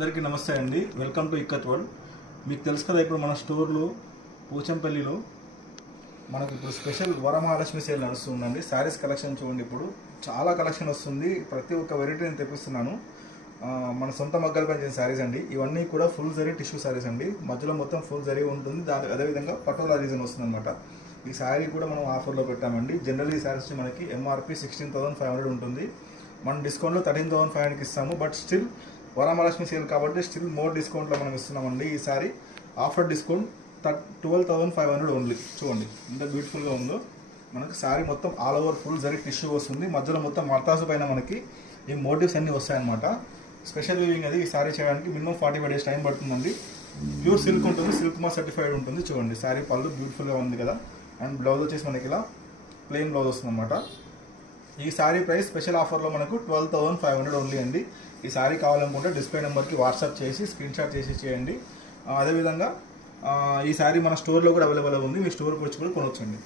అందరికీ నమస్తే అండి. Welcome to ikat world. మీకు తెలుసు కదా, ఇప్పుడు మన స్టోర్లో పోచంపల్లిలో మనకు ఇప్పుడు స్పెషల్ వరమహాలక్ష్మి సేల్ నడుస్తుందండి. శారీస్ కలెక్షన్ చూడండి, ఇప్పుడు చాలా కలెక్షన్ వస్తుంది. ప్రతి ఒక్క వెరైటీ నేను తెప్పిస్తున్నాను. మన సొంత మగ్గలు పనిచేసిన శారీస్ అండి. ఇవన్నీ కూడా ఫుల్ జరీ టిష్యూ శారీస్ అండి. మధ్యలో మొత్తం ఫుల్ జరీ ఉంటుంది. అదేవిధంగా పటోలా రీజన్ వస్తుంది అనమాట. ఈ శారీ కూడా మనం ఆఫర్లో పెట్టామండి. జనరల్ ఈ శారీస్ మనకి ఎంఆర్పి 16,500 ఉంటుంది. మనం డిస్కౌంట్లో 13,500కి ఇస్తాము. బట్ స్టిల్ వరమహాలక్ష్మి సేల్ కాబట్టి స్టిల్ మోర్ డిస్కౌంట్లో మనం ఇస్తున్నామండి. ఈ సారీ ఆఫర్ డిస్కౌంట్ 12,500 ఓన్లీ. చూడండి ఎంత బ్యూటిఫుల్గా ఉందో. మనకి శారీ మొత్తం all over full zari tissue వస్తుంది. మధ్యలో మొత్తం మర్తాసు పైన మనకి ఈ మోటివ్స్ అన్నీ వస్తాయన్నమాట. స్పెషల్ వీవింగ్ అది ఈ శారీ చేయడానికి మినిమం 45 డేస్ టైం పడుతుందండి. ప్యూర్ సిల్క్ ఉంటుంది, సిల్క్ మా సర్టిఫైడ్ ఉంటుంది. చూడండి శారీ పళ్ళు బ్యూటిఫుల్గా ఉంది కదా. అండ్ బ్లౌజ్ వచ్చేసి మనకి ఇలా ప్లెయిన్ బ్లౌజ్ వస్తుంది అనమాట. ఈ శారీ ప్రైస్ స్పెషల్ ఆఫర్లో మనకు 12,500 ఓన్లీ అండి. ఈ శారీ కావాలనుకుంటే డిస్ప్లే నెంబర్కి వాట్సాప్ చేసి స్క్రీన్ షాట్ చేసి చేయండి. అదేవిధంగా ఈ శారీ మన స్టోర్లో కూడా అవైలబుల్ ఉంది. మీ స్టోర్కి వచ్చి కూడా కొనవచ్చండి.